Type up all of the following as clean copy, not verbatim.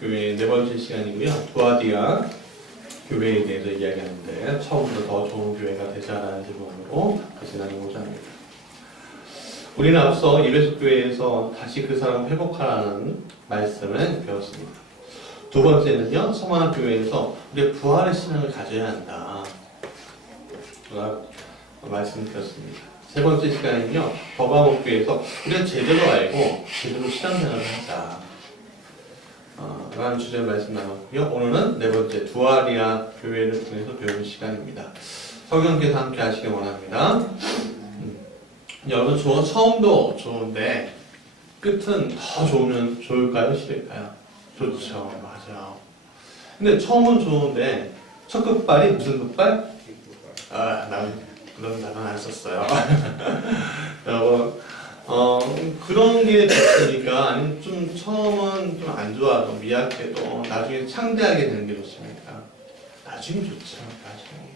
교회 네 번째 시간이고요. 두아디아 교회에 대해서 이야기하는데 처음부터 더 좋은 교회가 되자라는 제목으로 같이 나누고자 합니다. 우리는 앞서 예배소 교회에서 다시 그 사람을 회복하라는 말씀을 배웠습니다. 두 번째는요, 서머나 교회에서 우리의 부활의 신앙을 가져야 한다. 말씀드렸습니다. 세 번째 시간은요, 버가목 교회에서 우리가 제대로 알고 제대로 신앙생활을 하자. 라는 주제를 말씀 나눴고요. 오늘은 네 번째 두아리아 교회를 통해서 배우는 시간입니다. 성경께서 함께 하시길 원합니다. 여러분 처음도 좋은데 끝은 더 좋으면 좋을까요? 싫을까요? 좋죠. 맞아요. 근데 처음은 좋은데 첫 끝발이 무슨 끝발? 그런 단어 안 썼어요. 여러분 그런 게 됐으니까 아니면 좀 처음은 좀 안 좋아도 미약해도 나중에 창대하게 되는 게 좋습니다. 나중에 좋죠. 나중에.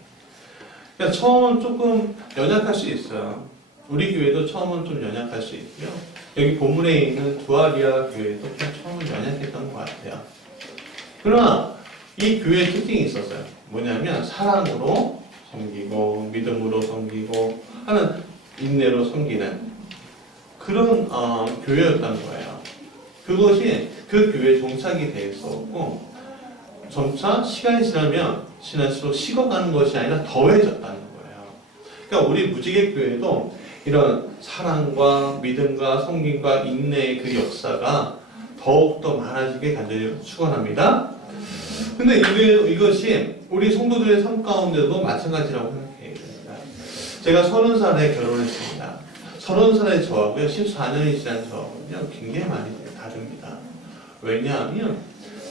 그러니까 처음은 조금 연약할 수 있어요. 우리 교회도 처음은 좀 연약할 수 있고요. 여기 본문에 있는 두아리아 교회도 처음은 연약했던 것 같아요. 그러나 이 교회의 특징이 있었어요. 뭐냐면 사랑으로 섬기고 믿음으로 섬기고 하는 인내로 섬기는 그런 교회였다는 거예요. 그것이 그 교회의 종착이 되었었고 점차 시간이 지나면 지날수록 식어가는 것이 아니라 더해졌다는 거예요. 그러니까 우리 무지개 교회도 이런 사랑과 믿음과 섬김과 인내의 그 역사가 더욱더 많아지게 간절히 축원합니다. 근데 이것이 우리 성도들의 삶 가운데도 마찬가지라고 생각해야 됩니다. 제가 30살에 결혼했습니다. 30살의 저하고요, 14년이 지난 저하고요, 굉장히 많이 다릅니다. 왜냐하면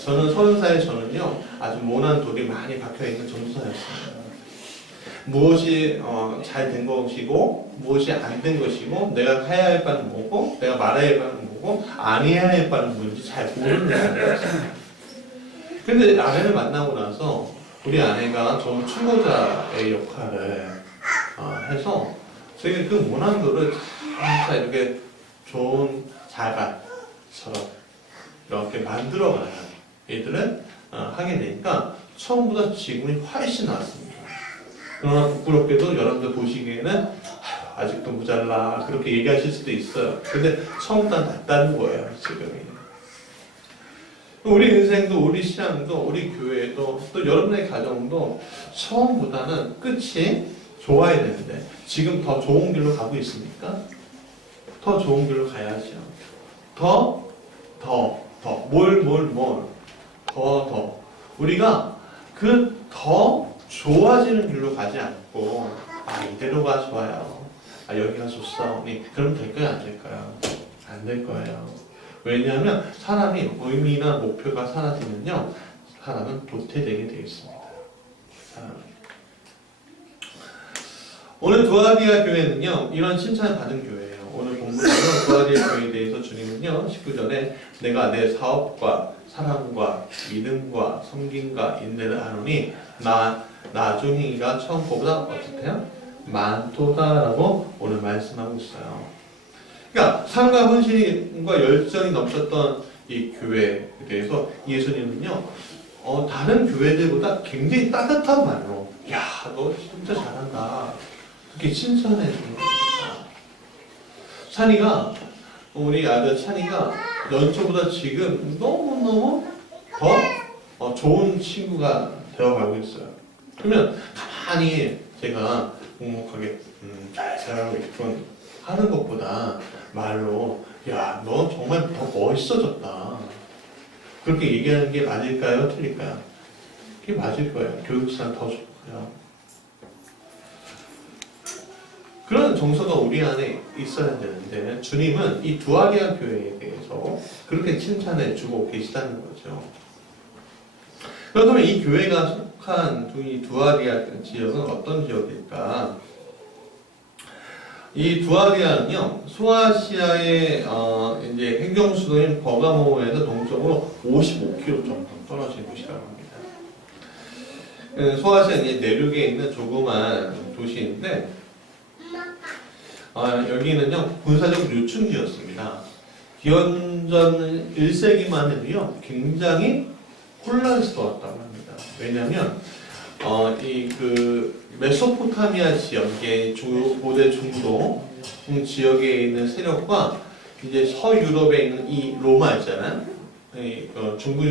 저는 30살의 저는요, 아주 모난 돌이 많이 박혀있는 전도사였습니다. 무엇이 잘 된 것이고 무엇이 안 된 것이고 내가 해야 할 바는 뭐고 내가 말해야 할 바는 뭐고 안 해야 할 바는 뭔지 잘 모르는 사람이었어요. 근데 아내를 만나고 나서 우리 아내가 좋은 충고자의 역할을 해서 저희 그 모난도를 다 이렇게 좋은 자갈처럼 이렇게 만들어가는 일들을 하게 되니까 처음보다 지금이 훨씬 나았습니다. 그러나 부끄럽게도 여러분들 보시기에는 아직도 모자라 그렇게 얘기하실 수도 있어요. 근데 처음보다 낫다는 거예요. 지금이. 우리 인생도 우리 신앙도 우리 교회도 또 여러분의 가정도 처음보다는 끝이 좋아야 되는데 지금 더 좋은 길로 가고 있습니까? 더 좋은 길로 가야죠. 더 우리가 그 더 좋아지는 길로 가지 않고 이대로가 좋아요. 여기가 좋사오니 그럼 될까요? 안 될까요? 안 될 거예요. 왜냐하면 사람이 의미나 목표가 사라지면요, 사람은 도태되게 되어 있습니다. 오늘 두아디아 교회는요, 이런 칭찬을 받은 교회예요. 오늘 본문으로 두아디아 교회에 대해서 주님은요, 19절에 내가 내 사업과 사랑과 믿음과 섬김과 인내를 하노니 나중이가 처음 거보다 어떻게요? 많도다라고 오늘 말씀하고 있어요. 그러니까 삶과 헌신과 열정이 넘쳤던 이 교회에 대해서 예수님은요, 다른 교회들보다 굉장히 따뜻한 말로, 야, 너 진짜 잘한다. 그렇게 칭찬해 주는 겁니다. 찬이가, 우리 아들 찬이가 연초보다 지금 너무너무 더 좋은 친구가 되어가고 있어요. 그러면 가만히 제가 묵묵하게 잘 살아가고 있군 하는 것보다 말로 야, 너 정말 더 멋있어졌다. 그렇게 얘기하는 게 맞을까요? 틀릴까요? 그게 맞을 거예요. 교육상 더 좋고요. 그런 정서가 우리 안에 있어야 되는데 주님은 이 두아리아 교회에 대해서 그렇게 칭찬해 주고 계시다는 거죠. 그렇다면 이 교회가 속한 이 두아리아 지역은 어떤 지역일까? 이 두아리아는요, 소아시아의 이제 행정수도인 버가모에서 동쪽으로 55km 정도 떨어진 곳이라고 합니다. 소아시아 내륙에 있는 조그만 도시인데 여기는요 군사적 요충지였습니다. 기원전 1세기만 해도요, 굉장히 혼란스러웠다고 합니다. 왜냐하면 이 그 메소포타미아 지역의 고대 중동 지역에 있는 세력과 이제 서유럽에 있는 이 로마 있잖아요. 이 중부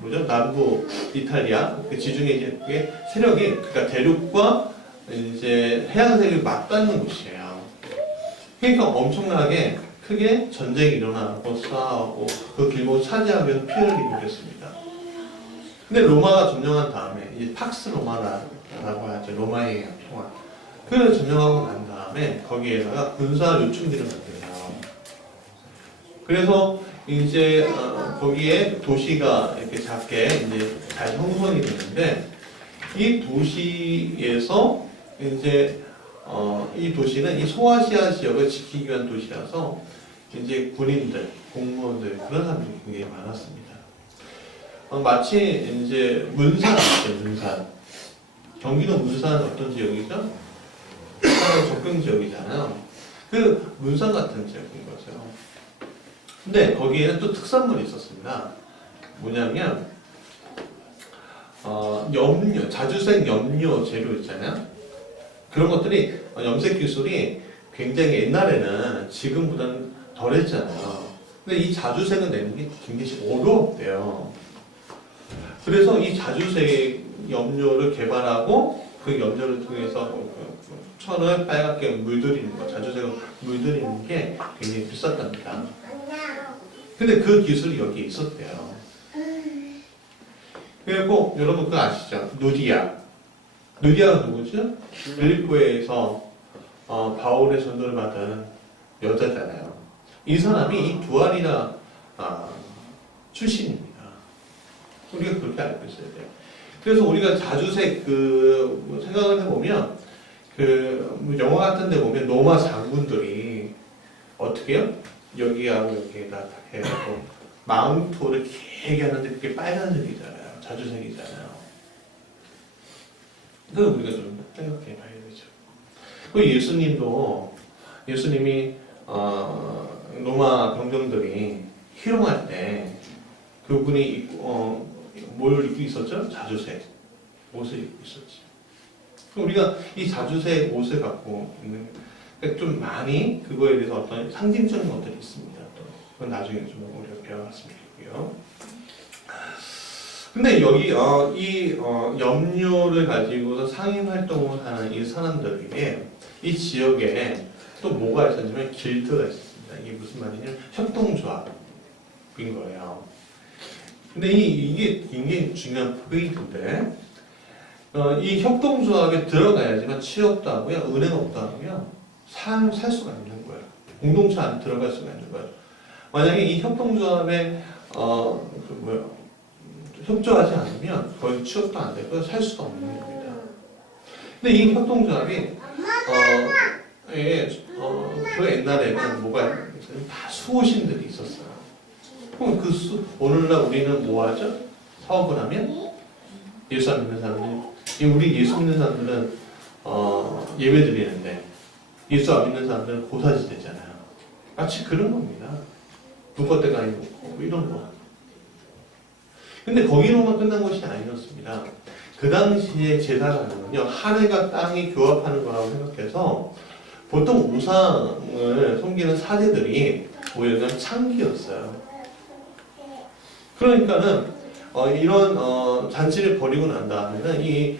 뭐죠? 남부 이탈리아 그 지중해 지역의 세력이 그러니까 대륙과 이제 해양세력이 맞닿는 곳이에요. 그러니까 엄청나게 크게 전쟁이 일어나고 싸우고 그 길목을 차지하기 위해서 피해를 입었습니다. 근데 로마가 점령한 다음에 이제 팍스 로마라고 하죠. 로마의 평화. 그걸 점령하고 난 다음에 거기에다가 군사 요충지를 만들어요. 그래서 이제 거기에 도시가 이렇게 작게 이제 잘 형성이 되는데 이 도시에서 이제 이 도시는 이 소아시아 지역을 지키기 위한 도시라서 이제 군인들, 공무원들 그런 사람들이 굉장히 많았습니다. 마치 이제 문산 아시죠? 문산. 경기도 문산 어떤 지역이죠? 접경 지역이잖아요. 그 문산 같은 지역인 거죠. 근데 거기에는 또 특산물이 있었습니다. 뭐냐면 염료, 자주색 염료 재료 있잖아요. 그런 것들이 염색 기술이 굉장히 옛날에는 지금보다는 덜했잖아요. 근데 이 자주색을 내는 게 굉장히 어려웠대요. 그래서 이 자주색 염료를 개발하고 그 염료를 통해서 천을 빨갛게 물들이는 거, 자주색을 물들이는 게 굉장히 비쌌답니다. 근데 그 기술이 여기에 있었대요. 그리고 여러분 그거 아시죠? 누디아. 누디아가 누구죠? 빌립보에서 바울의 전도를 받은 여자잖아요. 이 사람이 이 두아리라 출신입니다. 우리가 그렇게 알고 있어야 돼요. 그래서 우리가 자주색 생각을 해보면 영화 같은 데 보면 로마 장군들이 어떻게 해요? 여기하고 여기에다 해서 망토를 길게 하는데 그게 빨간색이잖아요. 자주색이잖아요. 그거 우리가 좀 생각해 봐야 되죠. 그 예수님이 로마 병정들이 희롱할 때 그분이 뭘 입고 있었죠? 자주색 옷을 입고 있었지. 우리가 이 자주색 옷을 갖고 있는 좀 많이 그거에 대해서 어떤 상징적인 것들이 있습니다. 또 그건 나중에 좀 우리가 배워갔으면 좋겠고요. 근데 여기 이 염료를 가지고서 상인 활동을 하는 이 사람들에게 이 지역에 또 뭐가 있었냐면 길드가 있었습니다. 이게 무슨 말이냐면 협동조합인 거예요. 근데 이게 굉장히 중요한 포인트인데 이 협동조합에 들어가야지만 취업도 하고요, 은행업도 하고요, 살 수가 있는 거예요. 공동체 안에 들어갈 수가 있는 거예요. 만약에 이 협동조합에 협조하지 않으면 거의 취업도 안 되고 살 수가 없는 겁니다. 근데 이 협동조합이 그 옛날에는 뭐가 있었어요? 다 수호신들이 있었어요. 그럼 오늘날 우리는 뭐 하죠? 사업을 하면 예수 안 믿는 사람들, 우리 예수 믿는 사람들은 예배 드리는데 예수 안 믿는 사람들은 고사지 되잖아요. 마치 그런 겁니다. 북어대가 아니고 뭐 이런 거. 근데 거기로만 끝난 것이 아니었습니다. 그 당시에 제사라는 건요, 하늘과 땅이 교합하는 거라고 생각해서 보통 우상을 섬기는 사제들이 뭐였냐면 창기였어요. 그러니까는 이런 잔치를 벌이고 난 다음에는 이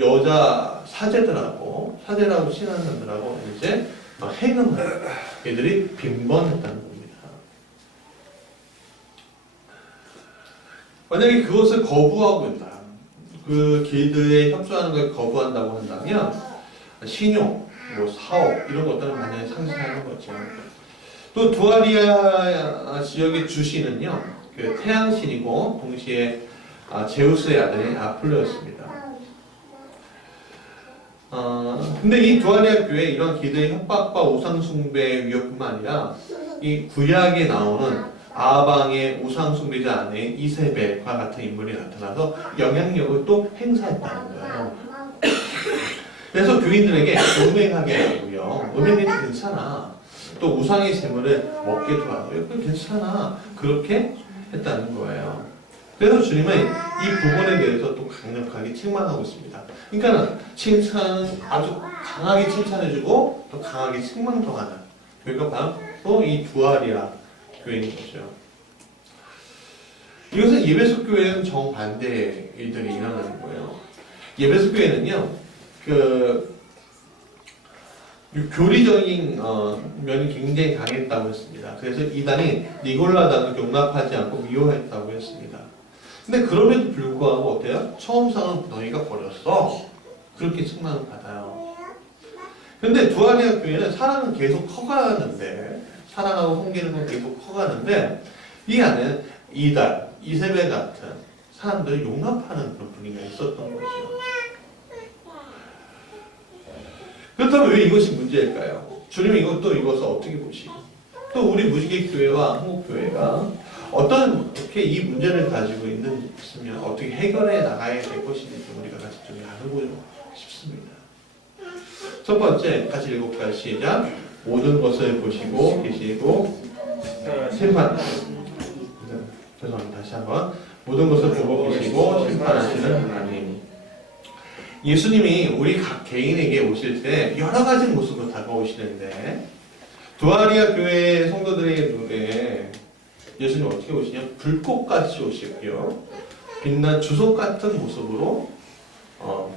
여자 사제라고 신하는 사람들하고 이제 행음을 얘들이 빈번했다는 겁니다. 만약에 그것을 거부하고 있다, 그 길드에 협조하는 걸 거부한다고 한다면 신용, 사업 이런 것들을 만약에 상실하는 거죠. 또 두아리아 지역의 주신은요, 그 태양신이고 동시에 제우스의 아들인 아폴로였습니다. 근데 이 두아리아 교회 이런 기도의 협박과 우상숭배의 위협뿐만 아니라 이 구약에 나오는 아방의 우상숭배자 아내인 이세벨과 같은 인물이 나타나서 영향력을 또 행사했다는 거예요. 그래서 교인들에게 음행하게 하고요. 음행해도 괜찮아. 또 우상의 제물을 먹게도 하고 그건 괜찮아. 그렇게 했다는 거예요. 그래서 주님은 이 부분에 대해서 또 강력하게 책망하고 있습니다. 그러니까 칭찬 아주 강하게 칭찬해주고 또 강하게 책망도 하는 교회가 바로 이 두아리아 교회인 거죠. 이것은 예배소 교회는 정반대의 일들이 일어나는 거예요. 예배소 교회는요, 교리적인 면이 굉장히 강했다고 했습니다. 그래서 이단이 니골라당을 용납하지 않고 미워했다고 했습니다. 근데 그럼에도 불구하고 어때요? 처음상은 너희가 버렸어. 그렇게 책망을 받아요. 근데 두아리아 교회는 사랑은 계속 커가는데, 사랑하고 섬기는 건 계속 커가는데, 이 안에 이단, 이세벨 같은 사람들을 용납하는 그런 분위기가 있었던 거죠. 그렇다면 왜 이것이 문제일까요? 주님이 이것을 어떻게 보시고, 또 우리 무지개 교회와 한국 교회가 어떻게 이 문제를 가지고 있으면 어떻게 해결해 나가야 될 것인지 좀 우리가 같이 좀 나누고 싶습니다. 첫 번째, 같이 읽어볼까요? 시작. 모든 것을 보시고 계시고 심판하시는, 죄송합니다. 다시 한번. 모든 것을 보고 계시고 심판하시는 하나님. 예수님이 우리 각 개인에게 오실 때 여러 가지 모습으로 다가오시는데, 두아리아 교회 성도들의 눈에 예수님 어떻게 오시냐? 불꽃같이 오시고요. 빛난 주석 같은 모습으로,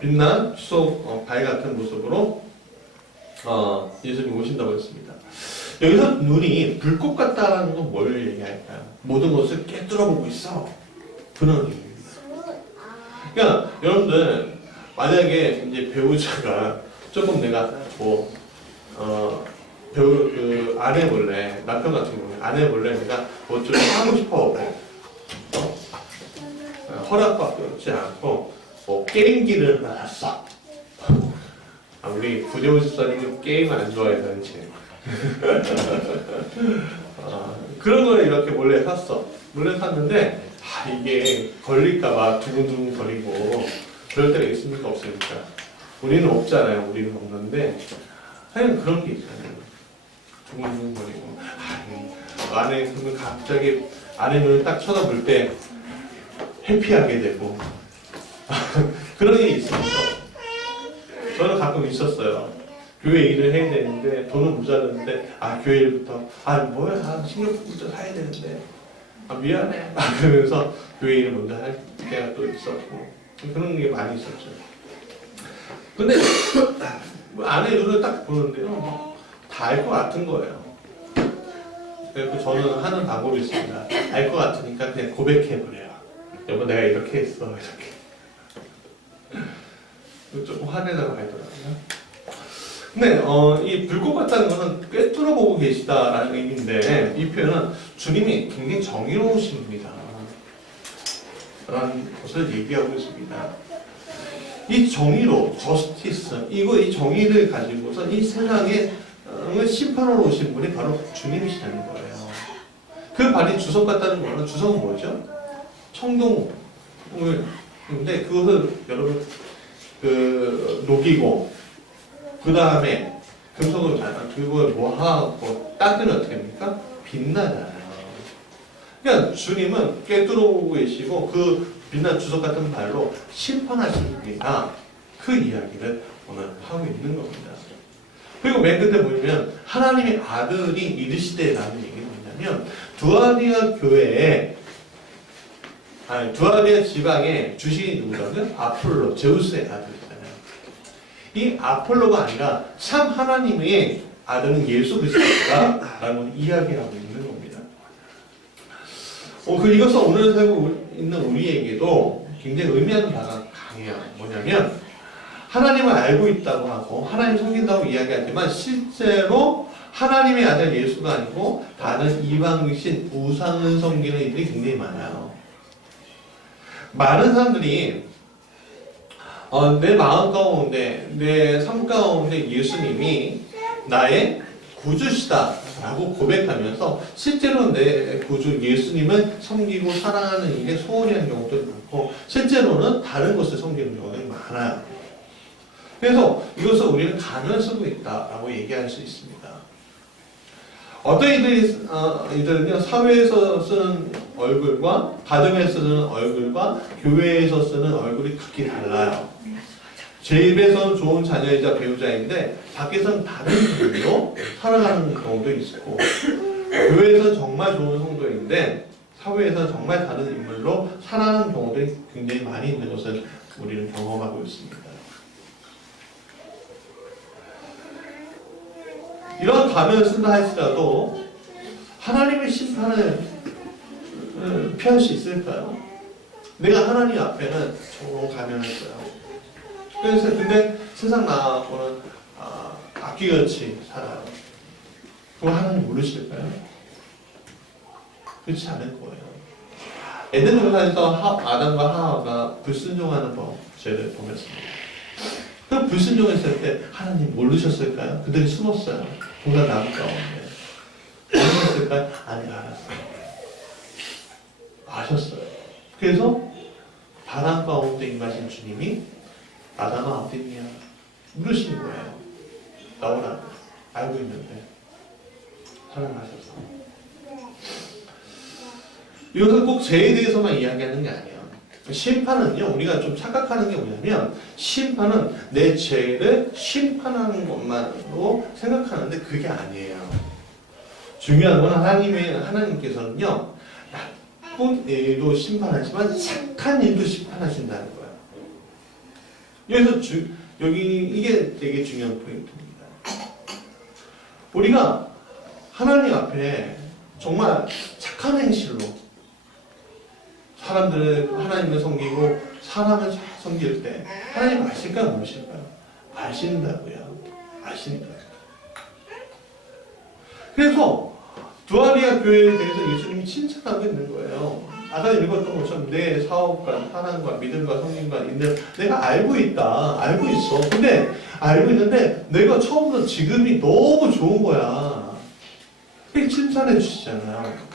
빛난 주석 발 같은 모습으로 예수님 오신다고 했습니다. 여기서 눈이 불꽃 같다라는 건 뭘 얘기할까요? 모든 것을 꿰뚫어보고 있어. 그런 의미입니다. 그러니까 여러분들 만약에 이제 배우자가 조금 내가 배우 안 해볼래, 남편 같은 경우에 안 해볼래, 내가 뭐 좀 하고 싶어, 허락받지 않고 뭐 게임기를 받았어. 우리 구재호 집사님은 게임을 안 좋아해서 그렇지. 그런 걸 이렇게 몰래 샀어. 몰래 샀는데 이게 걸릴까봐 두근두근 거리고 그럴 때가 있습니까? 없습니까? 우리는 없잖아요. 우리는 없는데 하여간 그런 게 있잖아요. 두근두근 거리고 아내 그러면 갑자기 아내 눈을 딱 쳐다볼 때 해피하게 되고 그런 일이 있습니까? 저는 가끔 있었어요. 교회 일을 해야 되는데 돈은 모자랐는데 교회 일부터 뭐야 식료품부터 사야 되는데 미안해 그러면서 교회 일을 먼저 할 때가 또 있었고 그런 게 많이 있었죠. 근데 아내 눈을 딱 보는데요 다 알 것 같은 거예요. 그래서 저는 하는 방법이 있습니다. 알 것 같으니까 그냥 고백해버려요. 여보 내가 이렇게 했어 이렇게. 조금 화내다가 하더라고요. 근데 이 불꽃 같다는 것은 꿰뚫어보고 계시다라는 의미인데 이 표현은 주님이 굉장히 정의로우신 분이다 라는 것을 얘기하고 있습니다. 이 정의로, 저스티스, 이 정의를 가지고서 이 세상에 심판하러 오신 분이 바로 주님이시라는 거예요. 그 발이 주석 같다는 거는 주석은 뭐죠? 청동을 근데 그것을 여러분 녹이고 그 다음에 금속을 그걸 하고 닦으면 어떻게 됩니까? 빛나잖아요. 그러니까 주님은 꿰뚫어보고 계시고 그 빛난 주석 같은 발로 심판하시는 분이다. 그 이야기를 오늘 하고 있는 겁니다. 그리고 맨 끝에 보면 하나님의 아들이 이르시되라는 얘기는 뭐냐면 두아리아 교회에 두아리아 지방의 주신이 누구라고요? 아폴로, 제우스의 아들이잖아요. 이 아폴로가 아니라 참 하나님의 아들은 예수 그리스도다라고 이야기하고 있는 겁니다. 이것은 오늘 살고 있는 우리에게도 굉장히 의미하는 바가 강해요. 뭐냐면 하나님을 알고 있다고 하고 하나님 섬긴다고 이야기하지만 실제로 하나님의 아들 예수가 아니고 다른 이방신 우상을 섬기는 이들이 굉장히 많아요. 많은 사람들이 내 마음 가운데, 내 삶 가운데 예수님이 나의 구주시다 라고 고백하면서 실제로 내 구주 예수님을 섬기고 사랑하는 일에 소홀히 하는 경우도 많고 실제로는 다른 것을 섬기는 경우도 많아요. 그래서 이것을 우리는 가면서도 있다라고 얘기할 수 있습니다. 어떤 이들은요, 사회에서 쓰는 얼굴과 가정에서 쓰는 얼굴과 교회에서 쓰는 얼굴이 극히 달라요. 제 입에서는 좋은 자녀이자 배우자인데 밖에서는 다른 분으로 살아가는 경우도 있고, 교회에서는 정말 좋은 성도인데 사회에서는 정말 다른 인물로 살아가는 경우들이 굉장히 많이 있는 것을 우리는 경험하고 있습니다. 이런 가면을 쓴다 할지라도 하나님의 심판을 피할 수 있을까요? 내가 하나님 앞에는 좋은 가면을 써요. 그래서 근데 세상 나하고는 악기같이 살아요. 그럼 하나님 모르실까요? 그렇지 않을 거예요. 에덴 동산에서 아담과 하와가 불순종하는 죄를 범했습니다. 그 불순종했을 때 하나님 모르셨을까요? 그들이 숨었어요. 동산 나무 가운데. 모르셨을까요? 아니, 알았어요. 아셨어요. 그래서 바람 가운데 임하신 주님이 아담아 어딨냐 물으신 거예요. 나오라고 알고 있는데 사랑하셔서. 이것은 꼭 죄에 대해서만 이야기하는 게 아니에요. 심판은요, 우리가 좀 착각하는 게 뭐냐면 심판은 내 죄를 심판하는 것만으로 생각하는데 그게 아니에요. 중요한 건 하나님께서는요, 나쁜 일도 심판하지만 착한 일도 심판하신다는 거예요. 그래서 이게 되게 중요한 포인트입니다. 우리가 하나님 앞에 정말 착한 행실로 하나님을 섬기고 사람을 잘 섬길 때 하나님 아실까요? 모르실까요? 아신다고요. 아신다고요. 그래서 두아리아 교회에 대해서 예수님이 칭찬하고 있는 거예요. 아까 읽었던 것처럼 내 사업과 사랑과 믿음과 성김과 인내 내가 알고 있다. 알고 있어. 근데 알고 있는데 내가 처음부터 지금이 너무 좋은 거야. 그게 칭찬해 주시잖아요.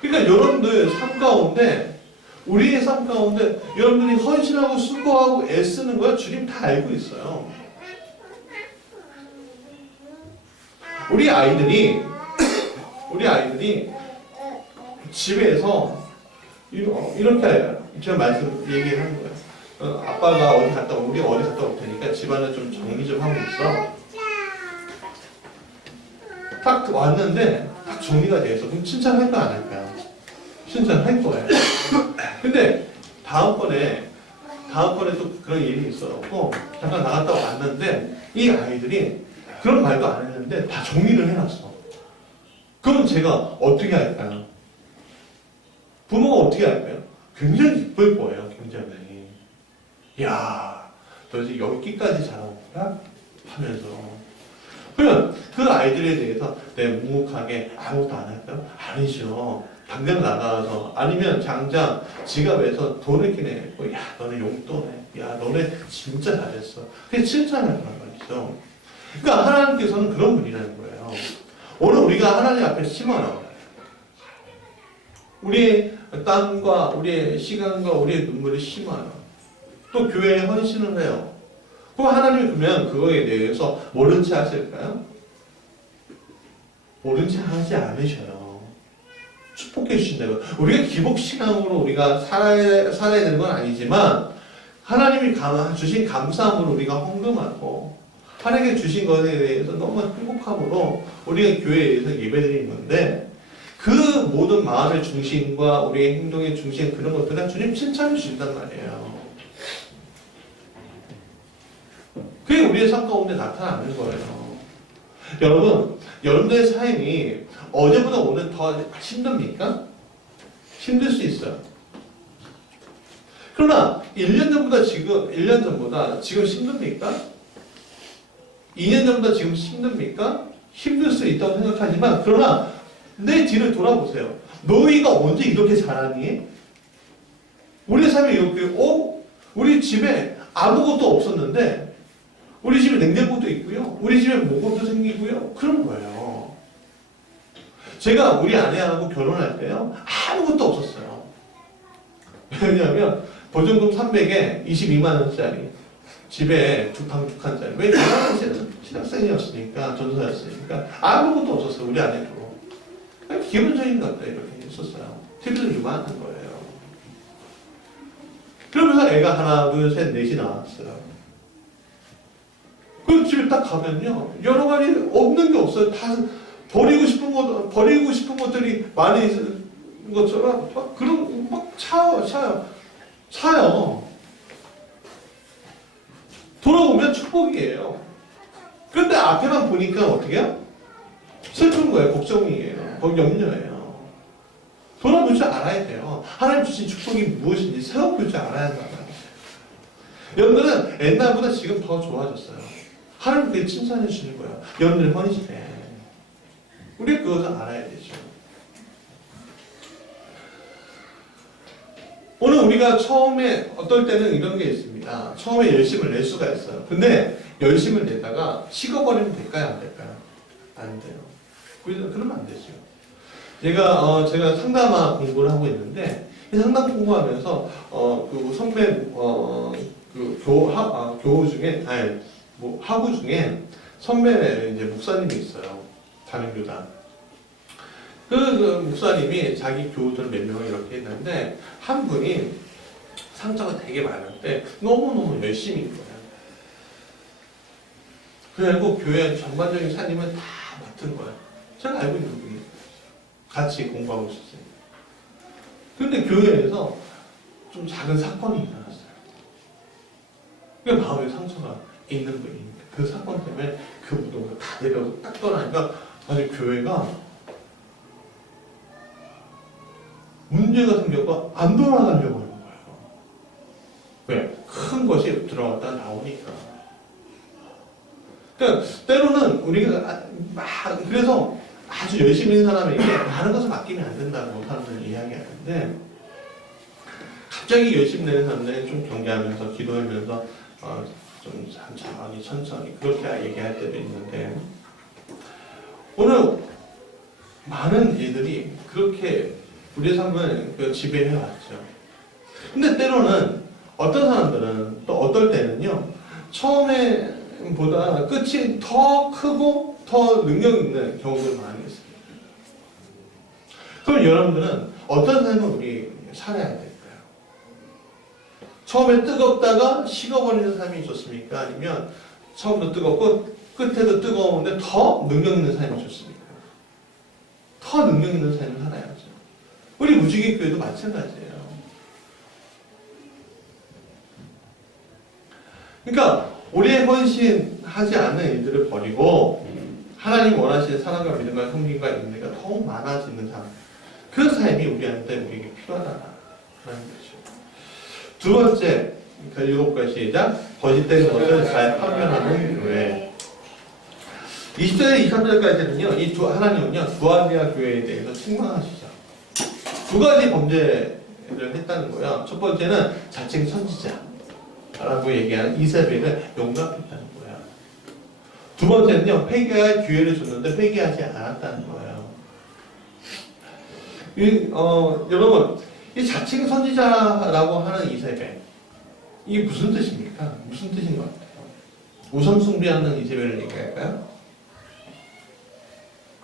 그러니까 여러분들 삶 가운데 우리의 삶 가운데 여러분들이 헌신하고 수고하고 애쓰는 거 주님 다 알고 있어요. 우리 아이들이 집에서 이렇게 해요. 제가 얘기하는 거예요. 아빠가 우리 어디 갔다 올 테니까 집안을 좀 정리 좀 하고 있어. 딱 왔는데 딱 정리가 돼서 그럼 칭찬할까 안 할까요? 칭찬할 거예요. 근데 다음번에 또 그런 일이 있어갖고 잠깐 나갔다 왔는데 이 아이들이 그런 말도 안 했는데 다 정리를 해놨어. 그럼 제가 어떻게 할까요? 부모가 어떻게 할까요? 굉장히 기쁠 거예요. 굉장히. 야, 너 이제 여기까지 잘하는구나? 하면서. 그러면 그 아이들에 대해서 묵묵하게 아무것도 안 할까요? 아니죠. 당장 나가서 아니면 장장 지갑에서 돈을 이렇게 내고 야 너네 용돈해. 야 너네 진짜 잘했어. 그게 칭찬을 하는 말이죠. 그러니까 하나님께서는 그런 분이라는 거예요. 오늘 우리가 하나님 앞에 심어요. 우리의 땀과 우리의 시간과 우리의 눈물을 심어요. 또 교회에 헌신을 해요. 그럼 하나님이 그러면 그거에 대해서 모른 채 하실까요? 모른 채 하지 않으셔요. 축복해 주신다고요. 우리가 기복신앙으로 우리가 살아야 되는 건 아니지만 하나님이 주신 감사함으로 우리가 헌금하고 하나님께 주신 것에 대해서 너무 행복함으로 우리가 교회에서 예배드리는 건데 그 모든 마음의 중심과 우리의 행동의 중심 그런 것들은 주님 칭찬해 주신단 말이에요. 그게 우리의 삶 가운데 나타나는 거예요. 여러분들의 삶이 어제보다 오늘 더 힘듭니까? 힘들 수 있어요. 그러나 1년 전보다 지금 힘듭니까? 2년 전보다 지금 힘듭니까? 힘들 수 있다고 생각하지만 그러나 내 뒤를 돌아보세요. 너희가 언제 이렇게 잘하니? 우리 삶이 이렇게 우리 집에 아무것도 없었는데 우리 집에 냉장고도 있고요. 우리 집에 모금도 생기고요. 그런 거예요. 제가 우리 아내하고 결혼할 때요. 아무것도 없었어요. 왜냐하면 보증금 300에 22만 원짜리 집에 방북한자리. 왜? 그냥 신학생이었으니까, 전도사였으니까 아무것도 없었어요. 우리 아내도. 그냥 기본적인 것들 이렇게 했었어요. TV도 유만한 거예요. 그러면서 애가 하나, 둘, 셋, 넷이 나왔어요. 그 집에 딱 가면요, 여러 가지 없는 게 없어요. 다 버리고 싶은 것들이 많이 있는 것처럼 막 그런 막 차요. 돌아오면 축복이에요. 근데 앞에만 보니까 어떻게 해요? 슬픈 거예요. 걱정이에요. 염려예요. 돌아볼 줄 알아야 돼요. 하나님 주신 축복이 무엇인지 세워볼 줄 알아야 한다는 거예요. 여러분들은 옛날보다 지금 더 좋아졌어요. 하나님께 칭찬해 주시는 거예요. 여러분들 헌신해. 우리 그것을 알아야 되죠. 오늘 우리가 처음에 어떨 때는 이런 게 있습니다. 처음에 열심을 낼 수가 있어요. 근데 열심을 내다가 식어버리면 될까요? 안 될까요? 안 돼요. 그러면 안 되죠. 제가 상담화 공부를 하고 있는데 이 상담 공부하면서 그 선배 교우 중에 학우 중에 선배 이제 목사님이 있어요. 다른 교단. 그 목사님이 자기 교우들 몇 명을 이렇게 했는데 한 분이 상처가 되게 많은데 너무너무 열심히 인 거예요. 그래갖고 교회 전반적인 산임을 다 맡은 거예요. 제가 알고 있는 분이 같이 공부하고 있었어요. 근데 교회에서 좀 작은 사건이 일어났어요. 그 마음에 상처가 있는 분이 그 사건 때문에 그 무덤을 다 내려서 딱 떠나니까 아주 교회가 문제가 생겼고 안 돌아가려고 하는 거예요. 왜? 큰 것이 들어갔다 나오니까. 그러니까 때로는 우리가 그래서 아주 열심히 있는 사람에게 많은 것을 맡기면 안 된다고 사람들은 이야기하는데 갑자기 열심히 내는 사람들은 좀 경계하면서 기도하면서 좀 천천히 그렇게 얘기할 때도 있는데 오늘 많은 일들이 그렇게 우리의 삶을 지배해왔죠. 근데 때로는 어떤 사람들은 또 어떨 때는요 처음에 보다 끝이 더 크고 더 능력 있는 경우도 많이 있습니다. 그럼 여러분들은 어떤 삶을 우리 살아야 될까요? 처음에 뜨겁다가 식어버리는 삶이 좋습니까? 아니면 처음부터 뜨겁고 끝에도 뜨거운데 더 능력 있는 삶이 좋습니까? 더 능력 있는 삶을 살아야죠. 우리 무지개 교회도 마찬가지예요. 그러니까 우리의 헌신하지 않는 일들을 버리고 하나님 원하시는 사랑과 믿음과 섬김과 인내가 더욱 많아지는 삶. 그 삶이 우리한테 우리에게 필요하다는 거죠. 두 번째, 일곱 가지 시작. 거짓된 것을 잘 판별하는 교회. 20절에 23절까지는요, 하나님은요, 두아디아 교회에 대해서 책망하시죠. 두 가지 범죄를 했다는 거예요. 첫 번째는 자칭 선지자라고 얘기하는 이세벨을 용납했다는 거예요. 두 번째는요, 회개할 기회를 줬는데 회개하지 않았다는 거예요. 여러분, 이 자칭 선지자라고 하는 이세벨, 이게 무슨 뜻입니까? 무슨 뜻인 것 같아요? 우상숭배하는 이세벨을 얘기할까요?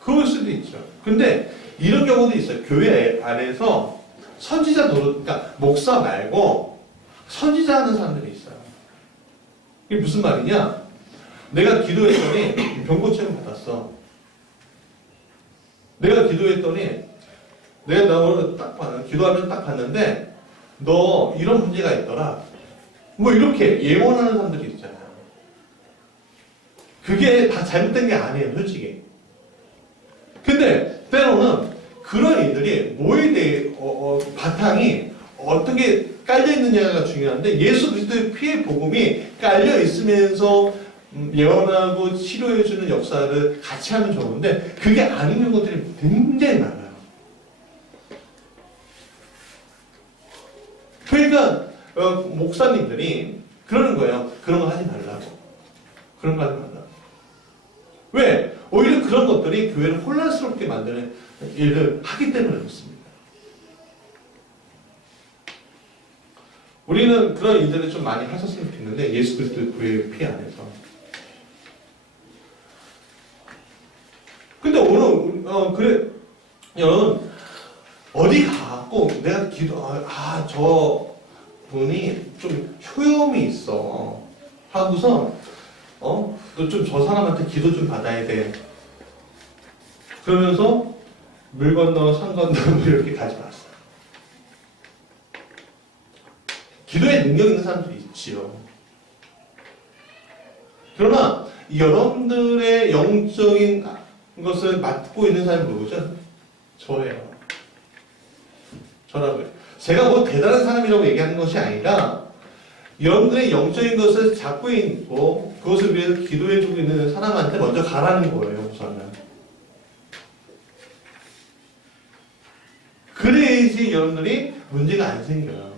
그럴 수도 있죠. 근데 이런 경우도 있어요. 교회 안에서 선지자 노릇, 그러니까 목사 말고 선지자 하는 사람들이 있어요. 이게 무슨 말이냐? 내가 기도했더니 병고체험 받았어. 내가 기도했더니 내가 나 오늘 기도하면 딱 봤는데 너 이런 문제가 있더라. 뭐 이렇게 예언하는 사람들이 있잖아요. 그게 다 잘못된 게 아니에요, 솔직히. 근데 때로는 그런 일들이 뭐에 대해 바탕이 어떻게 깔려 있느냐가 중요한데 예수 그리스도의 피의 복음이 깔려 있으면서 예언하고 치료해주는 역사를 같이 하면 좋은데 그게 아닌 경우들이 굉장히 많아요. 그러니까 목사님들이 그러는 거예요. 그런 거 하지 말라고. 그런 거 하지 말라고. 왜? 오히려 그런 것들이 교회를 혼란스럽게 만드는 일을 하기 때문에 그렇습니다. 우리는 그런 일들을 좀 많이 하셨으면 좋겠는데 예수 그리스도의 구의 피 안에서. 근데 오늘 그래 여러분 어디 가고 내가 저 분이 좀 효용이 있어 하고서 너 좀 저 사람한테 기도 좀 받아야 돼. 그러면서 물 건너 산 건너 이렇게 가지 마세요. 기도에 능력 있는 사람들이 있지요. 그러나 여러분들의 영적인 것을 맡고 있는 사람이 누구죠? 저예요. 저라고요. 제가 뭐 대단한 사람이라고 얘기하는 것이 아니라 여러분들의 영적인 것을 잡고 있고 그것을 위해서 기도해주고 있는 사람한테 먼저 가라는 거예요. 우선은. 그래야지 여러분들이 문제가 안 생겨요.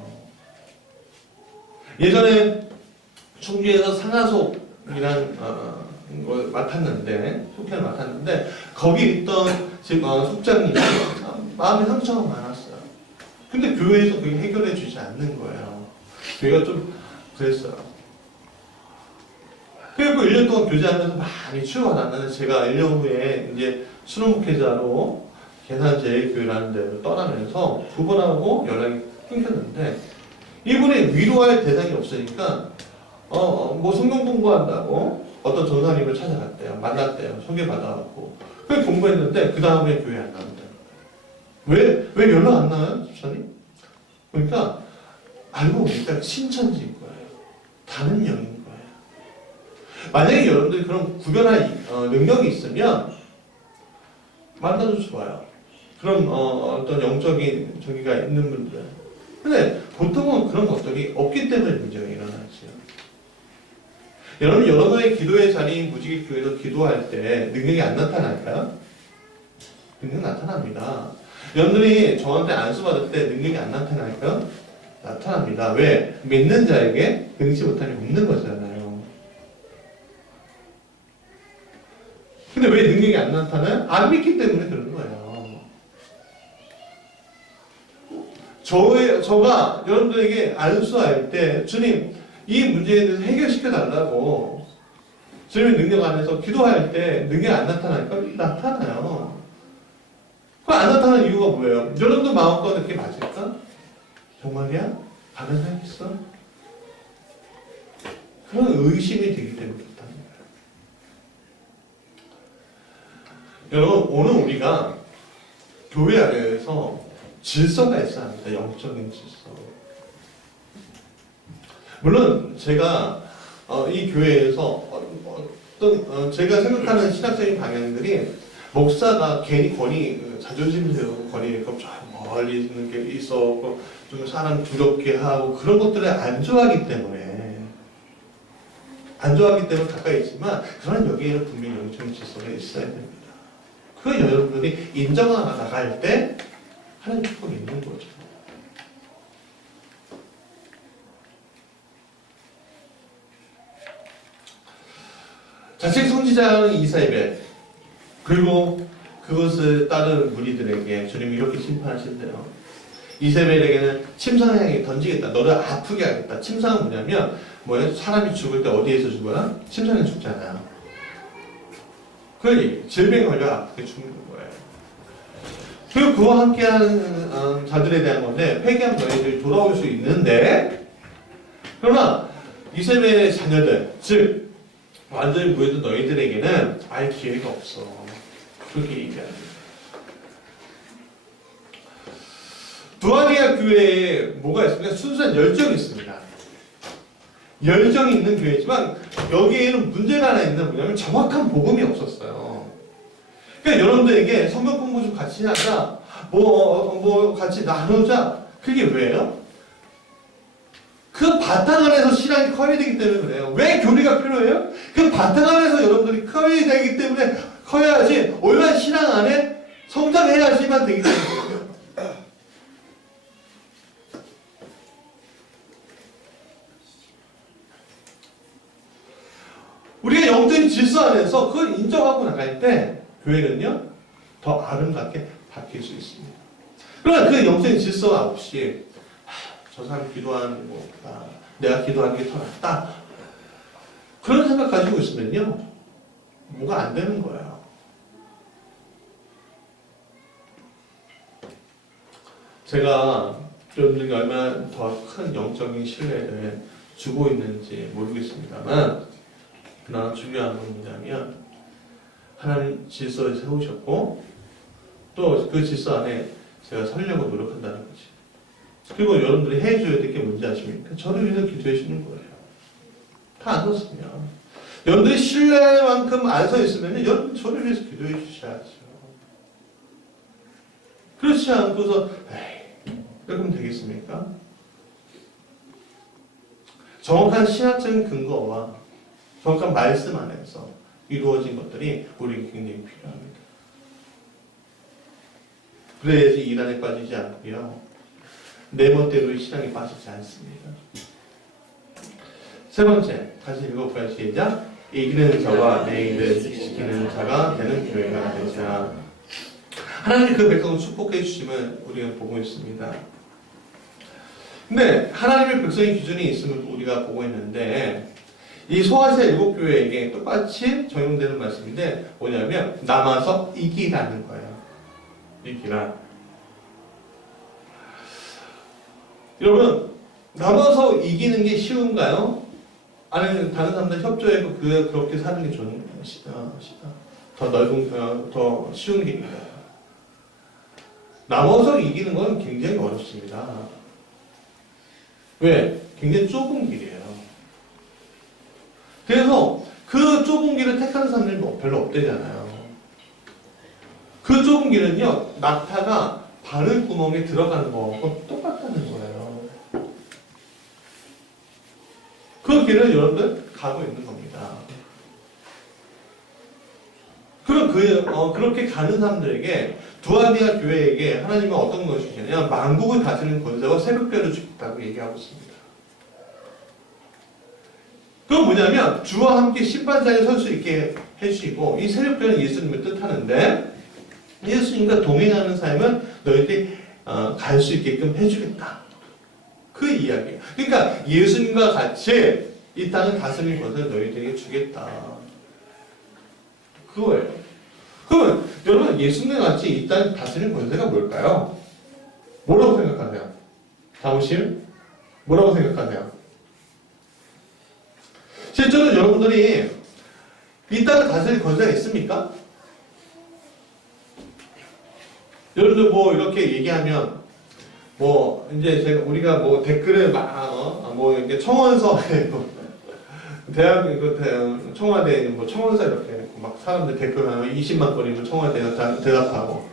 예전에 충주에서 상하속이란 걸 맡았는데, 속회를 맡았는데 거기 있던 속장님이 마음에 상처가 많았어요. 근데 교회에서 그게 해결해 주지 않는 거예요. 교회가 좀 그랬어요. 그리고 1년 동안 교제하면서 많이 치유받았는데 제가 1년 후에 이제 수능목회자로 계산제일교회라는 데를 떠나면서 두 번하고 연락이 끊겼는데 이분이 위로할 대상이 없으니까 뭐 성경 공부한다고 어떤 전사님을 찾아갔대요. 만났대요. 소개받아갖고 그래 공부했는데 그 다음에 교회 안 나온대요. 왜 연락 안 나와요? 집사님? 그러니까 알고 보니까 신천지인 거예요. 다른 영인 거예요. 만약에 여러분들이 그런 구별할 능력이 있으면 만나도 좋아요. 그런 어떤 영적인 저기가 있는 분들. 근데 보통은 그런 것들이 없기 때문에 문제가 일어나죠. 여러분 여러분의 기도의 자리인 무지개교회에서 기도할 때 능력이 안 나타날까요? 능력 나타납니다. 여러분들이 저한테 안수 받을 때 능력이 안 나타날까요? 나타납니다. 왜? 믿는 자에게 능치 못함이 없는 거잖아요. 근데 왜 능력이 안 나타나요? 안 믿기 때문에 그런 거예요. 저가 여러분들에게 안수할 때 주님 이 문제에 대해서 해결시켜 달라고 주님의 능력 안에서 기도할 때 능력이 안 나타나니까 나타나요. 그 안 나타나는 이유가 뭐예요? 여러분도 마음껏 이렇게 맞을까? 정말이야? 가능하겠어? 그런 의심이 되기 때문에 그렇다는 거예요. 여러분 오늘 우리가 교회 안에서 질서가 있어야 합니다. 영적인 질서. 물론 제가 이 교회에서 어떤 제가 생각하는 신학적인 방향들이 목사가 괜히 자존심 세우고 권위 좀 멀리 있는 게 있었고 좀 사람 두렵게 하고 그런 것들을 안 좋아하기 때문에 가까이 있지만 그런 여기에는 분명히 영적인 질서가 있어야 됩니다. 그 여러분들이 인정하고 나갈 때 하는 축복이 있는 거죠. 자책 선지자는 이사야벨 그리고 그것을 따른 무리들에게 주님이 이렇게 심판하신대요. 이사야벨에게는 침상을 향해 던지겠다. 너를 아프게 하겠다. 침상은 뭐냐면 뭐예요? 사람이 죽을 때 어디에서 죽어요? 침상에 죽잖아요. 그러니 질병에 걸려 아프게 죽는 거예요. 그리고 그와 함께하는 자들에 대한 건데 회개하면 너희들이 돌아올 수 있는데 그러나 이사야벨의 자녀들 즉 완전히 무해도 너희들에게는 아예 기회가 없어. 그렇게 얘기합니다. 두아리아 교회에 뭐가 있습니까? 순수한 열정이 있습니다. 열정이 있는 교회지만 여기에는 문제가 하나 있는 뭐냐면 정확한 복음이 없었어요. 그러니까 여러분들에게 성경 공부 좀 같이 하자, 뭐 같이 나누자. 그게 왜요? 그 바탕 안에서 신앙이 커야 되기 때문에 그래요. 왜 교리가 필요해요? 그 바탕 안에서 여러분들이 커야 되기 때문에 커야지 얼마나 신앙 안에 성장해야지만 되기 때문에 우리가 영적인 질서 안에서 그걸 인정하고 나갈 때 교회는요 더 아름답게 바뀔 수 있습니다. 그러나 그 영적인 질서가 없이 저 사람 기도하는 것보다 내가 기도하는 게 더 낫다. 그런 생각 가지고 있으면요, 뭐가 안 되는 거예요. 제가 여러분들이 얼마나 더 큰 영적인 신뢰를 주고 있는지 모르겠습니다만, 그러나 중요한 건 뭐냐면, 하나님 질서를 세우셨고, 또 그 질서 안에 제가 서려고 노력한다는 거지. 그리고 여러분들이 해줘야 될 게 뭔지 아십니까? 저를 위해서 기도해 주는 거예요. 다 안 섰으면. 여러분들이 신뢰만큼 안 서 있으면 여러분 저를 위해서 기도해 주셔야죠. 그렇지 않고서 에이, 이렇게 하면 되겠습니까? 정확한 신학적인 근거와 정확한 말씀 안에서 이루어진 것들이 우리에게 굉장히 필요합니다. 그래야지 이란에 빠지지 않고요, 내 멋대로 신앙에 빠지지 않습니다. 세 번째, 다시 읽어볼까요? 시작. 이기는 자와 내 일을 지키는 자가 되는 교회가 되자. 하나님이 그 백성을 축복해 주심을 우리가 보고 있습니다. 근데 하나님의 백성의 기준이 있음을 우리가 보고 있는데, 이 소아시아 7교회에게 똑같이 적용되는 말씀인데 뭐냐면 남아서 이기라는 거예요. 이기라. 여러분, 남아서 이기는 게 쉬운가요? 아니면 다른 사람들 협조해서 그렇게 사는 게 더 넓은, 더 쉬운 길인가요? 남아서 이기는 건 굉장히 어렵습니다. 왜? 굉장히 좁은 길이에요. 그래서 그 좁은 길을 택하는 사람들이 별로 없대잖아요. 그 좁은 길은요, 낙타가 바늘 구멍에 들어가는 거하고 똑같다는 거예요. 그 길을 여러분들 가고 있는 겁니다. 그럼 그렇게 가는 사람들에게, 두아디아 교회에게 하나님은 어떤 것을 주시냐면 만국을 다스리는 권세와 새벽별을 주겠다고 얘기하고 있습니다. 그건 뭐냐면 주와 함께 심판장에 설 수 있게 해주시고, 이 새벽별은 예수님을 뜻하는데 예수님과 동행하는 삶은 너희들이 갈 수 있게끔 해주겠다. 그 이야기예요. 그러니까 예수님과 같이 이 땅을 다스리는 것을 너희들에게 주겠다. 그거예요. 그러면 여러분, 예수님과 같이 이 땅을 다스리는 권세가 뭘까요? 뭐라고 생각하세요? 자부심? 뭐라고 생각하세요? 실제로 여러분들이 이 땅을 다스릴 권세가 있습니까? 여러분들 뭐 이렇게 얘기하면 이제 우리가 댓글을 이렇게 청원서에 청와대에 있는 청원서 이렇게 막 사람들 댓글 하면 20만 건이면 청와대에서 대답하고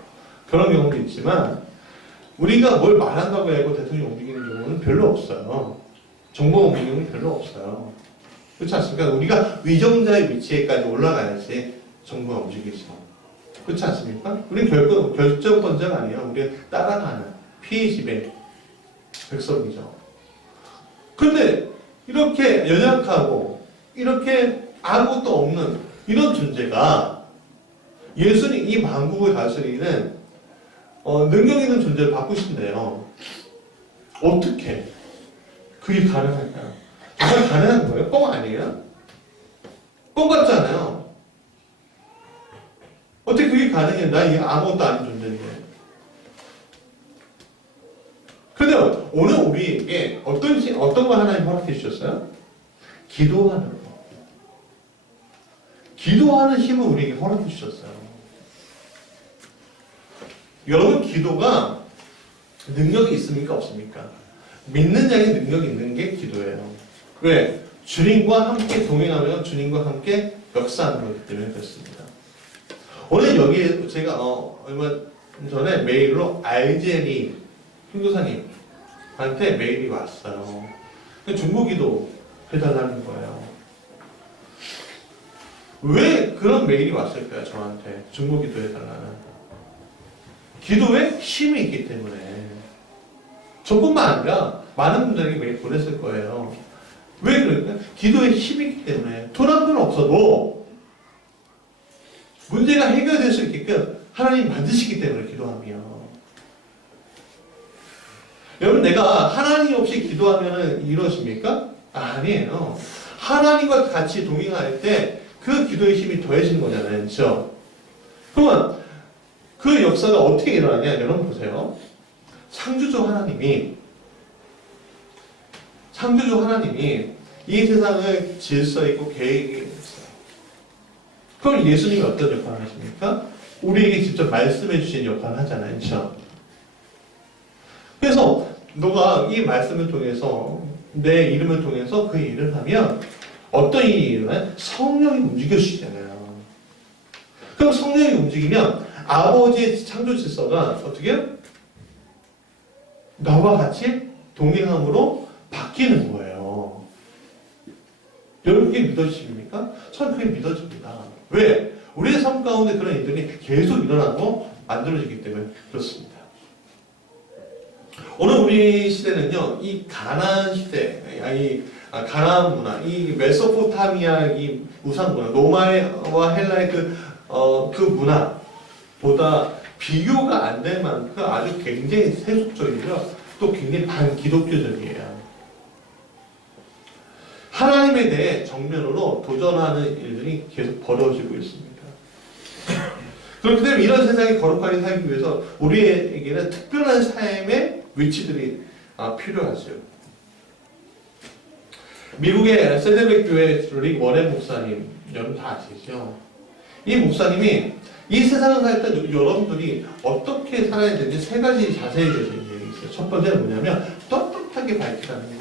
그런 경우도 있지만, 우리가 뭘 말한다고 해서 대통령이 움직이는 경우는 별로 없어요. 정보가 움직이는 경우는 별로 없어요. 그렇지 않습니까? 우리가 위정자의 위치에까지 올라가야지 정부가 움직이죠. 그렇지 않습니까? 우리는 결정권자가 아니에요. 우리는 따라가는 피해 지배 백성이죠. 그런데 이렇게 연약하고 이렇게 아무것도 없는 이런 존재가 예수님 이 만국을 다스리는 능력 있는 존재를 바꾸신대요. 어떻게 그게 가능할까요? 정말 가능한 거예요? 뻥 아니에요? 뻥 같잖아요. 어떻게 그게 가능해요? 나 이게 아무것도 아닌 존재인데. 근데 오늘 우리에게 어떤 걸 하나님 허락해 주셨어요? 기도하는 거. 기도하는 힘을 우리에게 허락해 주셨어요. 여러분, 기도가 능력이 있습니까? 없습니까? 믿는 자에게 능력이 있는 게 기도예요. 왜? 주님과 함께 동행하며 주님과 함께 역사하는 거기 때문에 그렇습니다. 오늘 여기에 제가 얼마 전에 메일로 알제리 선교사님한테 메일이 왔어요. 중보기도 해달라는 거예요. 왜 그런 메일이 왔을까요? 저한테 중보기도 해달라는. 기도에 힘이 있기 때문에. 저뿐만 아니라 많은 분들에게 메일 보냈을 거예요. 왜 그럴까? 기도에 힘이 있기 때문에. 돈 한 푼 없어도 문제가 해결될 수 있게끔 하나님 만드시기 때문에 기도하며. 여러분 내가 하나님 없이 기도하면 이루어집니까? 아니에요. 하나님과 같이 동행할 때 그 기도의 힘이 더해지는 거잖아요. 그렇죠? 그러면 그 역사가 어떻게 일어나냐? 여러분 보세요. 창조주 하나님이 이 세상을 질서 있고 계획이 있어요. 그럼 예수님이 어떤 역할을 하십니까? 우리에게 직접 말씀해 주신 역할을 하잖아요. 그렇죠? 그래서 너가 이 말씀을 통해서 내 이름을 통해서 그 일을 하면 어떤 일이 일어나요? 성령이 움직여주시잖아요. 그럼 성령이 움직이면 아버지의 창조 질서가 어떻게 해요? 나와 같이 동행함으로 바뀌는 거예요. 여러분 그게 믿어지십니까? 저는 그게 믿어집니다. 왜? 우리의 삶 가운데 그런 일들이 계속 일어나고 만들어지기 때문에 그렇습니다. 오늘 우리 시대는요, 이 가나안 시대, 가나안 문화, 이 메소포타미아 이 우상 문화, 로마와 헬라의 그 문화보다 비교가 안 될 만큼 아주 굉장히 세속적이고요, 또 굉장히 반기독교적이에요. 하나님에 대해 정면으로 도전하는 일들이 계속 벌어지고 있습니다. 그렇기 때문에 이런 세상에 거룩하게 살기 위해서 우리에게는 특별한 삶의 위치들이 필요하죠. 미국의 세데백 교회 릭 워렌 목사님, 여러분 다 아시죠? 이 목사님이 이 세상을 살 때 여러분들이 어떻게 살아야 되는지 세 가지 자세히 되신 얘기 있어요. 첫 번째는 뭐냐면 떳떳하게 밝히라는 거예요.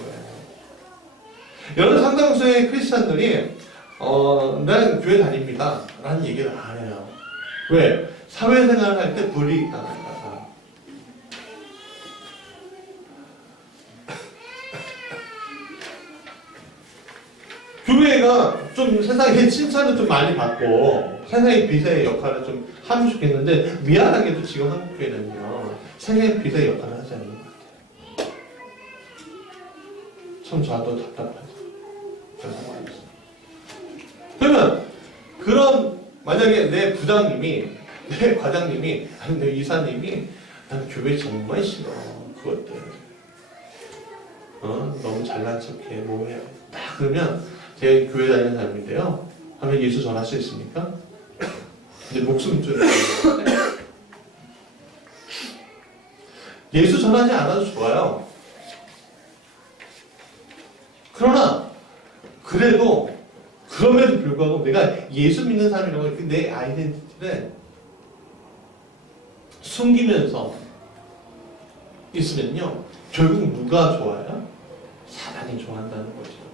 여러분 상당수의 크리스찬들이 나는 교회 다닙니다 라는 얘기를 안 해요. 왜? 사회생활을 할 때 불이익 당할까 봐. 교회가 좀 세상에 칭찬을 좀 많이 받고 세상의 비서의 역할을 좀 하면 좋겠는데 미안하게도 지금 한국 교회는요 세상의 비서의 역할을 하지 않는 것 같아요. 참 저도 답답하죠. 그러면 그런 만약에 내 부장님이 내 과장님이 아니 내 이사님이 난 교회 정말 싫어 그것들 너무 잘난 척해 뭐해 딱 그러면 제 교회 다니는 사람인데요 하면 예수 전할 수 있습니까? 이제 목숨 줄 예수 전하지 않아도 좋아요. 그러나 그럼에도 불구하고 내가 예수 믿는 사람이라고 내 아이덴티티를 숨기면서 있으면요 결국 누가 좋아요? 사단이 좋아한다는 거죠.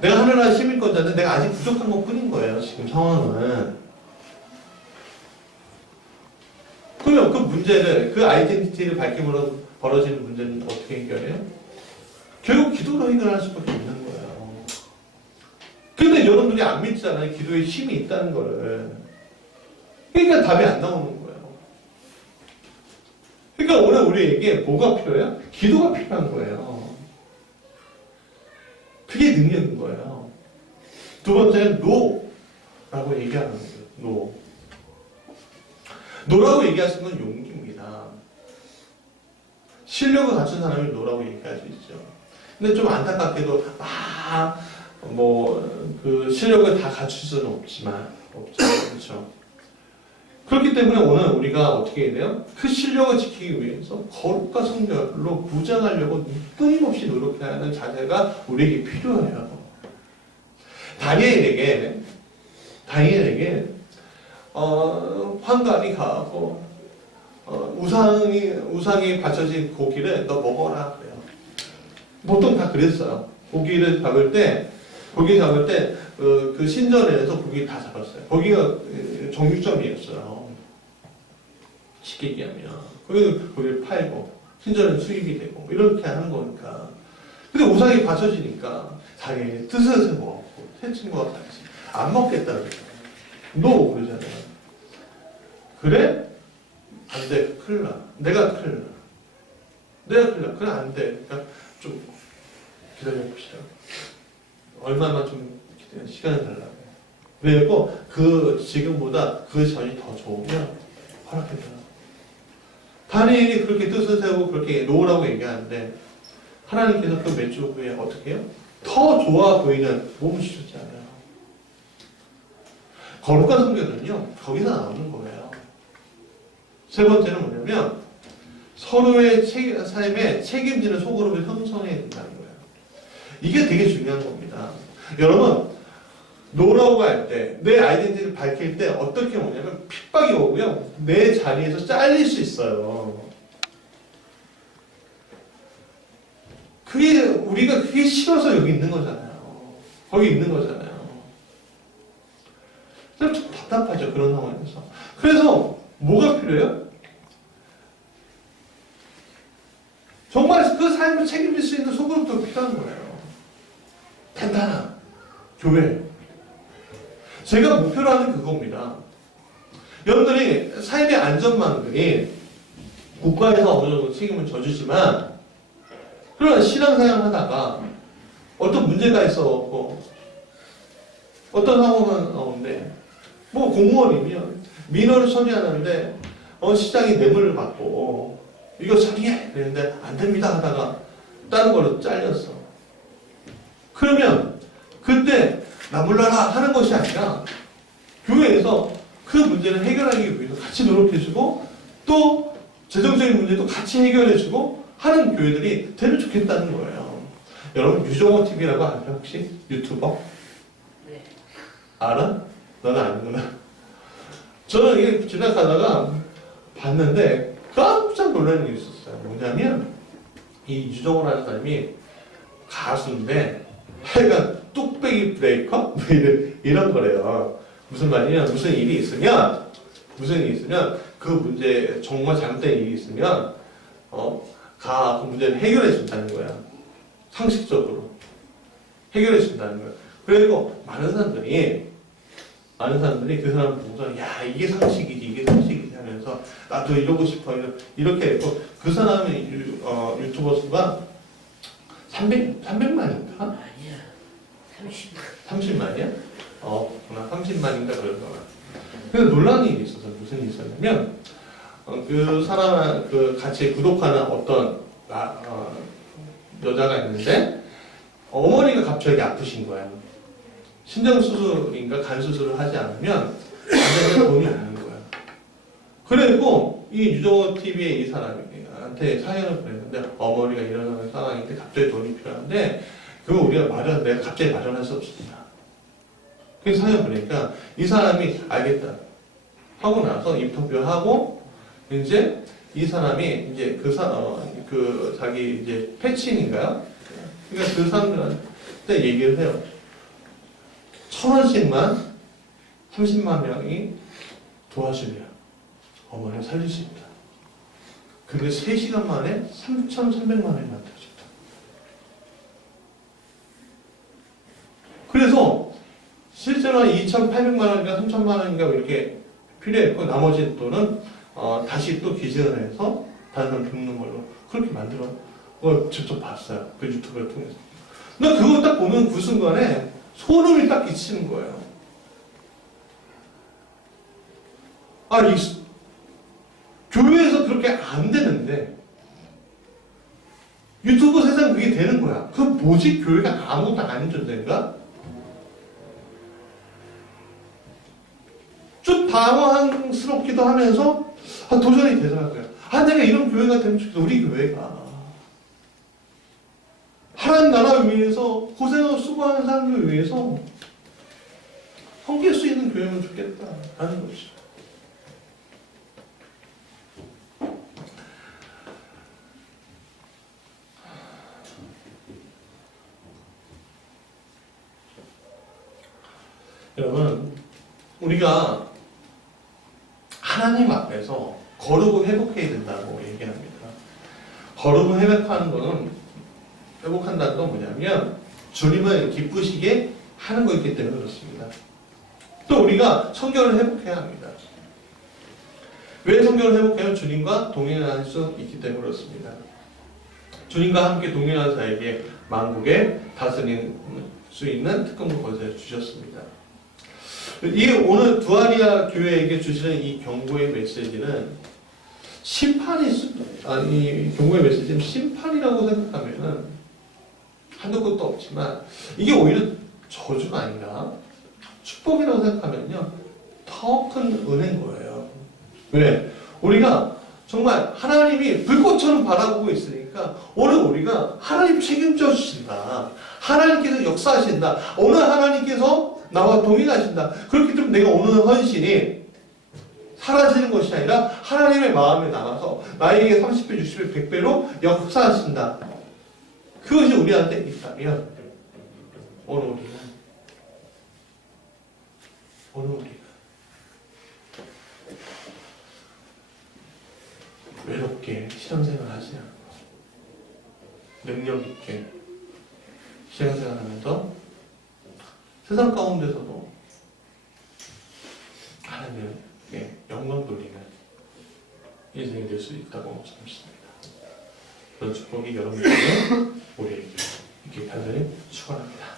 내가 하늘나라 시민권자는 내가 아직 부족한 것 뿐인 거예요. 지금 상황은. 그러면 그 문제를 그 아이덴티티를 밝힘으로 벌어지는 문제는 어떻게 해결해요? 결국 기도로 해결할 수밖에 없는 거예요. 근데 여러분들이 안 믿잖아요. 기도에 힘이 있다는 거를. 그러니까 답이 안 나오는 거예요. 그러니까 오늘 우리에게 뭐가 필요해요? 기도가 필요한 거예요. 그게 능력인 거예요. 두 번째는 노라고 얘기하는 거예요. 노. 노라고 얘기하시는 건 용기입니다. 실력을 갖춘 사람이 노라고 얘기할 수 있죠. 근데 좀 안타깝게도 그 실력을 다 갖출 수는 없죠. 그렇죠. 그렇기 때문에 오늘 우리가 어떻게 해야 돼요? 그 실력을 지키기 위해서 거룩과 성결로 부장하려고 끊임없이 노력해야 하는 자세가 우리에게 필요해요. 다니엘에게 환관이 가고 우상이 받쳐진 고기를 너 먹어라 그래요. 보통 다 그랬어요. 고기 잡을 때 그 신전에서 고기 다 잡았어요. 거기가 정육점이었어요. 쉽게 얘기하면 거기를 팔고 신전은 수입이 되고 이렇게 하는 거니까. 근데 우상이 받쳐지니까 자기 뜻을 먹고 새 친구가 같이 안 먹겠다 그래요. 너 그러잖아요. 그래? 안 돼. 큰일 나. 내가 큰일 나. 그래 안 돼. 그러니까 좀 기다려봅시다. 얼마만 좀 시간을 달라고. 그리고 지금보다 그 전이 더 좋으면 허락해줘요. 다니엘이 그렇게 뜻을 세우고 그렇게 놓으라고 얘기하는데 하나님께서 그 몇 주 후에 어떻게 해요? 더 좋아 보이는 몸을 주셨잖아요. 거룩한 성경은요, 거기서 나오는 거예요. 세 번째는 뭐냐면 서로의 삶에 책임지는 소그룹을 형성해야 된다는 거예요. 이게 되게 중요한 겁니다. 여러분, 노라고 할 때, 내 아이덴티티를 밝힐 때 어떻게 오냐면 핍박이 오고요. 내 자리에서 잘릴 수 있어요. 우리가 그게 싫어서 여기 있는 거잖아요. 거기 있는 거잖아요. 좀 답답하죠, 그런 상황에서. 그래서 뭐가 필요해요? 정말 그 삶을 책임질 수 있는 소그룹도 필요한 거예요. 단단한 교회. 제가 목표로 하는 그겁니다. 여러분들이 삶의 안전망들이 국가에서 어느 정도 책임을 져주지만 그러나 신앙생활 하다가 어떤 문제가 있어갖고 어떤 상황은 오는데 뭐 공무원이면 민원을 처리하는데 시장이 뇌물을 받고 이거 처리해! 그랬는데 안 됩니다 하다가 다른 걸로 잘렸어. 그러면 그때 나 몰라라 하는 것이 아니라 교회에서 그 문제를 해결하기 위해서 같이 노력해주고 또 재정적인 문제도 같이 해결해주고 하는 교회들이 되면 좋겠다는 거예요. 여러분 유종호 TV라고 아세요 혹시? 유튜버? 네. 알아? 너는 아는구나. 저는 이게 지나가다가 봤는데 깜짝 놀라는 게 있었어요. 뭐냐면 이 유종호라는 사람이 가수인데 하여간 뚝배기 브레이커? 이런 거래요. 무슨 말이냐? 무슨 일이 있으면 그 문제 정말 잘못된 일이 있으면 그 문제를 해결해 준다는 거야. 상식적으로 해결해 준다는 거야. 그리고 많은 사람들이 그 사람 보고서 야 이게 상식이지 하면서 나도 이러고 싶어 이렇게 했고 그 사람의 유튜버 수가 300만인가? 아니야. 30만. 30만이야? 그렇구나. 30만인가 그러더라. 그래서 논란이 있어서 무슨 일이 있었냐면 그 사람 같이 구독하는 어떤 여자가 있는데 어머니가 갑자기 아프신 거야. 신장수술인가 간수술을 하지 않으면 안 되는 돈이 없는 거야. 그리고 이 유종호 TV의 이 사람한테 사연을 보냈는데 어머니가 일어나는 상황인데 갑자기 돈이 필요한데 그거 내가 갑자기 마련할 수 없습니다. 그래서 사연 보니까 이 사람이 알겠다 하고 나서 인터뷰하고 이제 이 사람이 이제 자기 이제 패친인가요? 그러니까 그 사람들한테 얘기를 해요. 1,000원씩만 30만 명이 도와주면 어머니를 살릴 수 있다. 근데 3시간 만에 3,300만 원이 만들어졌다. 그래서 실제로 2,800만 원인가 3,000만 원인가 이렇게 필요했고 나머지 돈은 다시 또 기증을 해서 다른 사람 돕는 걸로 그렇게 만들어 그걸 직접 봤어요. 그 유튜브를 통해서. 근데 그거 딱 보면 그 순간에 소름이 딱 끼치는 거예요. 교회에서 그렇게 안 되는데 유튜브 세상 그게 되는 거야. 그 뭐지? 교회가 아무것도 아닌 존재인가? 좀 당황스럽기도 하면서 도전이 되더라고요. 내가 이런 교회가 되면 좋겠어. 우리 교회가 하나님 나라 위해서 고생하고 수고하는 사람들 위해서 섬길 수 있는 교회면 좋겠다 하는 것이죠. 여러분, 우리가 하나님 앞에서 거룩을 회복해야 된다고 얘기합니다. 거룩을 회복한다는 건 뭐냐면 주님을 기쁘시게 하는 거기 때문에 그렇습니다. 또 우리가 성결을 회복해야 합니다. 왜 성결을 회복해요? 주님과 동행할 수 있기 때문에 그렇습니다. 주님과 함께 동행하는 자에게 만국에 다스릴 수 있는 특권을 거기서 주셨습니다. 오늘 두아리아 교회에게 주시는 이 경고의 메시지는 이 경고의 메시지는 심판이라고 생각하면은 한도 끝도 없지만 이게 오히려 저주가 아니라 축복이라고 생각하면요 더 큰 은혜인 거예요. 왜? 우리가 정말 하나님이 불꽃처럼 바라보고 있으니까 오늘 우리가 하나님 책임져 주신다. 하나님께서 역사하신다. 오늘 하나님께서 나와 동행하신다. 그렇기 때문에 내가 오늘 헌신이 사라지는 것이 아니라 하나님의 마음에 남아서 나에게 30배, 60배, 100배로 역사하신다. 그것이 우리한테 있다면 오늘 우리가 외롭게 신앙생활 하지 않고 능력 있게 신앙생활 하면서 세상 가운데서도 하나님께 영광 돌리는 인생이 될 수 있다고 믿습니다. 그런 축복이 여러분에게 우리에게 있게 간절히 축원합니다.